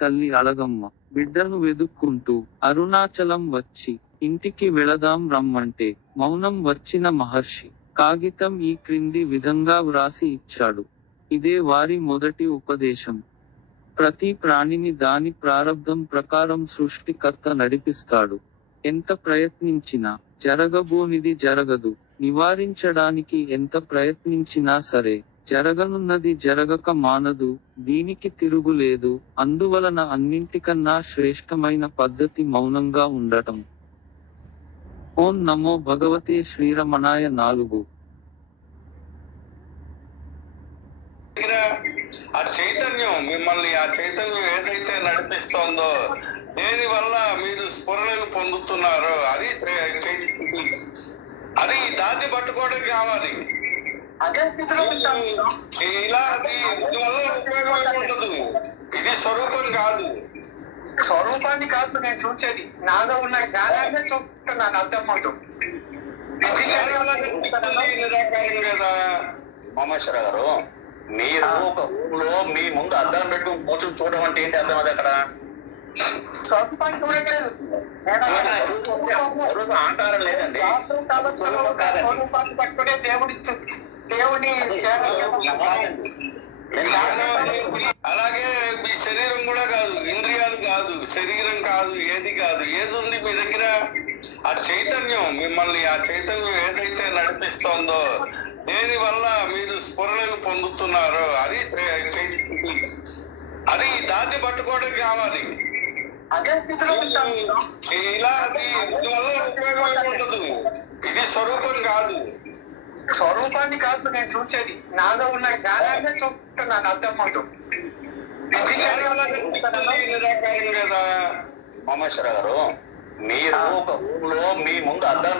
తల్లి అళగమ్మ బిడ్డను వెదుక్కుంటూ అరుణాచలం వచ్చి ఇంటికి వెళదాం రమ్మంటే మౌనం వచ్చిన మహర్షి కాగితం ఈ క్రింది విధంగా వ్రాసి ఇచ్చాడు. ఇదే వారి మొదటి ఉపదేశం. ప్రతి ప్రాణిని దాని ప్రారబ్ధం ప్రకారం సృష్టికర్త నడిపిస్తాడు. ఎంత ప్రయత్నించినా జరగబోనిది జరగదు. నివారించడానికి ఎంత ప్రయత్నించినా సరే జరగనున్నది జరగక మానదు. దీనికి తిరుగులేదు. అందువలన అన్నింటికన్నా శ్రేష్టమైన పద్ధతి మౌనంగా ఉండటం. ఓం నమో భగవతే శ్రీరమణాయ. 4 ఆ చైతన్యం మిమ్మల్ని ఆ చైతన్యం ఏదైతే నడిపిస్తోందో, దేని వల్ల మీరు స్ఫురణను పొందుతున్నారో అది దాన్ని పట్టుకోవడానికి కావాలి. ఇలాంటి వల్ల ఉపయోగం ఉండదు. ఇది స్వరూపం కాదు. స్వరూపాన్ని కాదు నేను చూసేది, నాలో ఉన్న జ్ఞానాన్ని చూపుతున్నాను అర్థమవుతూ. కదా మహేశ్వర గారు, మీరు ఒక ఊళ్ళో మీ ముందు అద్దం పెట్టుకుని కూర్చొని చూడడం అంటే ఏంటి అర్థం? అది అక్కడ స్వరూపాన్ని చూడట్లేదు అంటారం లేదండి. స్వరూపాన్ని పట్టుకునే దేవుని అలాగే మీ శరీరం కూడా కాదు, ఇంద్రియాలు కాదు, శరీరం కాదు, ఏది కాదు. ఏది ఉంది మీ దగ్గర? ఆ చైతన్యం మిమ్మల్ని ఆ చైతన్యం ఏదైతే నడిపిస్తోందో, దేని వల్ల మీరు స్ఫురణను పొందుతున్నారో అది దాన్ని పట్టుకోవడానికి కావాలి. ఇలాంటి వల్ల ఉపయోగం ఉండదు. ఇది స్వరూపం కాదు. స్వరూపాన్ని కాదు నేను చూసేది, నాలో ఉన్న జ్ఞానాన్ని చూపుతున్నాను అర్థమవుతూ. కదా మహేశ్వర గారు, మీరు ఒక ఊళ్ళో మీ ముందు అద్దం